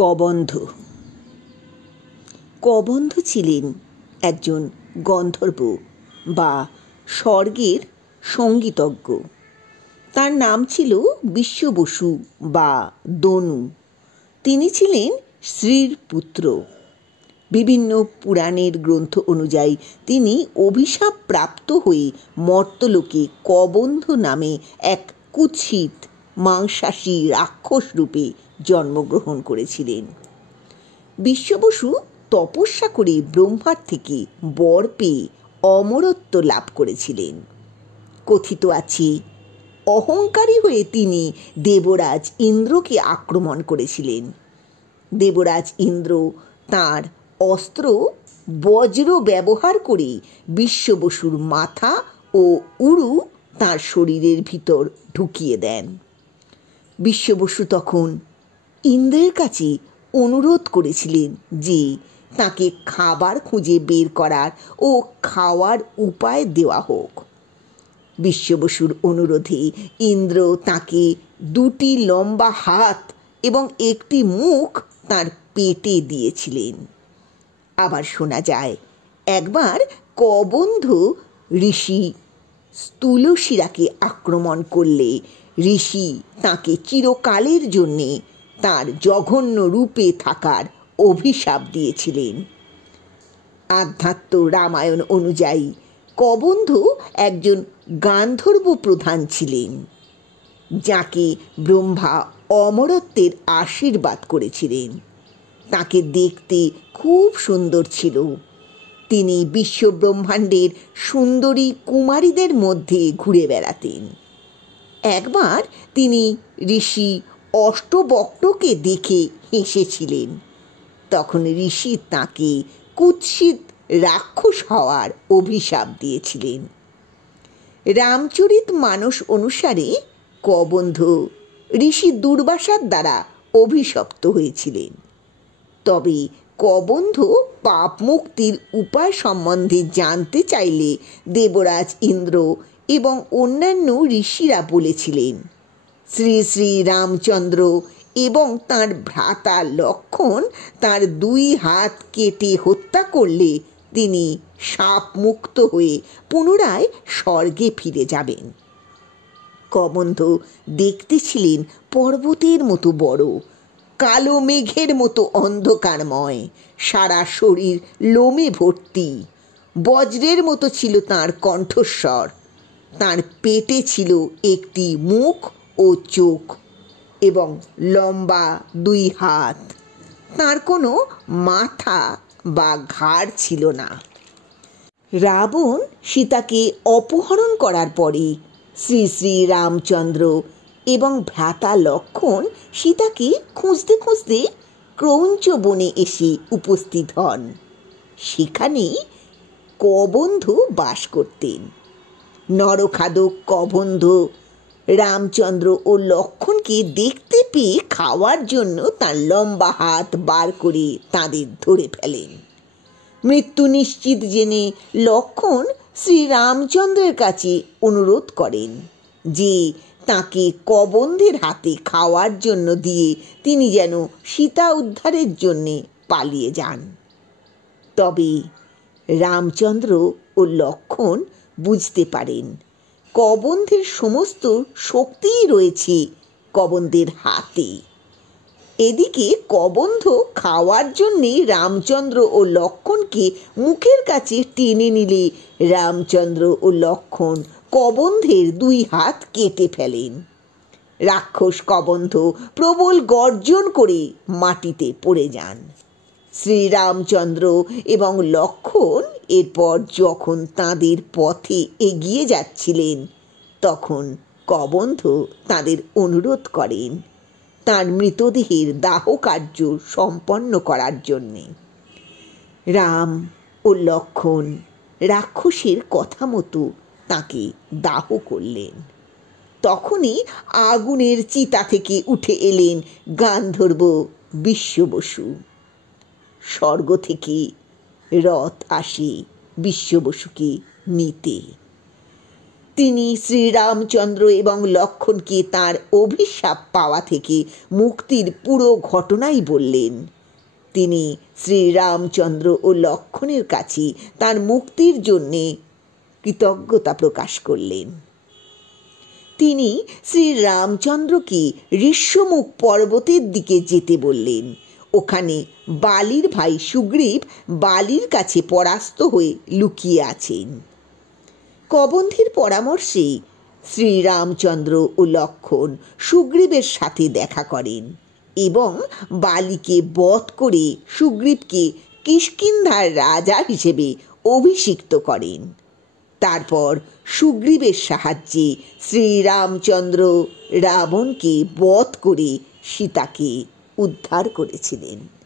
কবন্ধ। কবন্ধ ছিলেন একজন গন্ধর্ব বা স্বর্গের সঙ্গীতজ্ঞ। তার নাম ছিল বিশ্ব বসু বা দনু। তিনি ছিলেন শ্রীর পুত্র। বিভিন্ন পুরাণের গ্রন্থ অনুযায়ী তিনি অভিশাপ প্রাপ্ত হয়ে মর্তলোকে কবন্ধ নামে এক কুৎসিত মাংসাশী রাক্ষস রূপে জন্মগ্রহণ করেছিলেন। বিশ্ব বসু তপস্যা করে ব্রহ্মার থেকে বর পেয়ে অমরত্ব লাভ করেছিলেন। কথিত আছে, অহংকারী হয়ে তিনি দেবরাজ ইন্দ্রকে আক্রমণ করেছিলেন। দেবরাজ ইন্দ্র তাঁর অস্ত্র বজ্র ব্যবহার করে বিশ্ব বসুর মাথা ও উরু তাঁর শরীরের ভিতর ঢুকিয়ে দেন। বিশ্ব বসু তখন ইন্দ্রের কাছে অনুরোধ করেছিলেন যে তাকে খাবার খুঁজে বের করার ও খাওয়ার উপায় দেওয়া হোক। বিশ্ব বসুর অনুরোধে ইন্দ্র তাকে দুটি লম্বা হাত এবং একটি মুখ তার পেটে দিয়েছিলেন। আবার শোনা যায়, একবার কবন্ধ ঋষি স্থূলশিরাকে আক্রমণ করলে ঋষি তাকে চিরকালের জন্যে তার জঘন্য রূপে থাকার অভিশাপ দিয়েছিলেন। আধ্যাত্ম রামায়ণ অনুযায়ী কবন্ধ একজন গান্ধর্ব প্রধান ছিলেন, যাকে ব্রহ্মা অমরত্বের আশীর্বাদ করেছিলেন। তাকে দেখতে খুব সুন্দর ছিল। তিনি বিশ্ব ব্রহ্মাণ্ডের সুন্দরী কুমারীদের মধ্যে ঘুরে বেড়াতেন। একবার তিনি ঋষি অষ্টবক্রকে দেখে হেসেছিলেন। তখন ঋষি তাকে কুৎসিত রাক্ষস হওয়ার অভিশাপ দিয়েছিলেন। রামচরিত মানস অনুসারে কবন্ধ ঋষি দুর্বাসার দ্বারা অভিশপ্ত হয়েছিলেন। তবে কবন্ধ পাপ মুক্তির উপায় সম্বন্ধে জানতে চাইলে দেবরাজ ইন্দ্র এবং অন্যান্য ঋষিরা বলেছিলেন, শ্রী শ্রী রামচন্দ্র এবং তাঁর ভ্রাতা লক্ষ্মণ তাঁর দুই হাত কেটে হত্যা করলে তিনি শাপ মুক্ত হয়ে পুনরায় স্বর্গে ফিরে যাবেন। কবন্ধ দেখতে ছিলেন পর্বতের মতো বড়, কালো মেঘের মতো অন্ধকারময়, সারা শরীর লোমে ভর্তি। বজ্রের মতো ছিল তাঁর কণ্ঠস্বর। তাঁর পেটে ছিল একটি মুখ ও চোখ এবং লম্বা দুই হাত। তাঁর কোনো মাথা বা ঘাড় ছিল না। রাবণ সীতাকে অপহরণ করার পরে শ্রী শ্রী রামচন্দ্র এবং ভ্রাতা লক্ষ্মণ সীতাকে খুঁজতে খুঁজতে ক্রৌঞ্চ বনে এসে উপস্থিত হন। সেখানেই কবন্ধ বাস করতেন। নরখাদক কবন্ধ রামচন্দ্র ও লক্ষ্মণকে দেখতে পেয়ে খাওয়ার জন্য তার লম্বা হাত বার করে তাদের ধরে ফেলেন। মৃত্যু নিশ্চিত জেনে লক্ষ্মণ শ্রীরামচন্দ্রের কাছে অনুরোধ করেন যে তাকে কবন্ধের হাতে খাওয়ার জন্য দিয়ে তিনি যেন সীতা উদ্ধারের জন্যে পালিয়ে যান। তবে রামচন্দ্র ও লক্ষ্মণ বুঝতে পারেন কবন্ধের সমস্ত শক্তিই রয়েছে কবন্ধের হাতে। এদিকে কবন্ধ খাওয়ার জন্যে রামচন্দ্র ও লক্ষ্মণকে মুখের কাছে টেনে নিলে রামচন্দ্র ও লক্ষ্মণ কবন্ধের দুই হাত কেটে ফেলেন। রাক্ষস কবন্ধ প্রবল গর্জন করে মাটিতে পড়ে যান। শ্রীরামচন্দ্র এবং লক্ষ্মণ এরপর যখন তাঁদের পথে এগিয়ে যাচ্ছিলেন, তখন কবন্ধ তাঁদের অনুরোধ করেন তাঁর মৃতদেহের দাহ কার্য সম্পন্ন করার জন্যে। রাম ও লক্ষ্মণ রাক্ষসের কথা মতো তাকে দাহ করলেন। তখনই আগুনের চিতা থেকে উঠে এলেন গান্ধর্ব বিশ্ব বসু। স্বর্গ থেকে রথ আসে বিশ্ব বসুকে নিতে। তিনি শ্রীরামচন্দ্র এবং লক্ষ্মণকে তার অভিশাপ পাওয়া থেকে মুক্তির পুরো ঘটনাই বললেন। তিনি শ্রীরামচন্দ্র ও লক্ষ্মণের কাছে তার মুক্তির জন্যে কৃতজ্ঞতা প্রকাশ করলেন। তিনি শ্রীরামচন্দ্রকে ঋষ্যমুখ পর্বতের দিকে যেতে বললেন। ওখানে বালির ভাই সুগ্রীব বালির কাছে পরাস্ত হয়ে লুকিয়ে আছেন। কবন্ধের পরামর্শে শ্রীরামচন্দ্র ও লক্ষ্মণ সুগ্রীবের সাথে দেখা করেন এবং বালিকে বধ করে সুগ্রীবকে কিষ্কিন্ধার রাজা হিসেবে অভিষিক্ত করেন। তারপর সুগ্রীবের সাহায্যে শ্রীরামচন্দ্র রাবণকে বধ করে সীতাকে উদ্ধার করেছিলেন।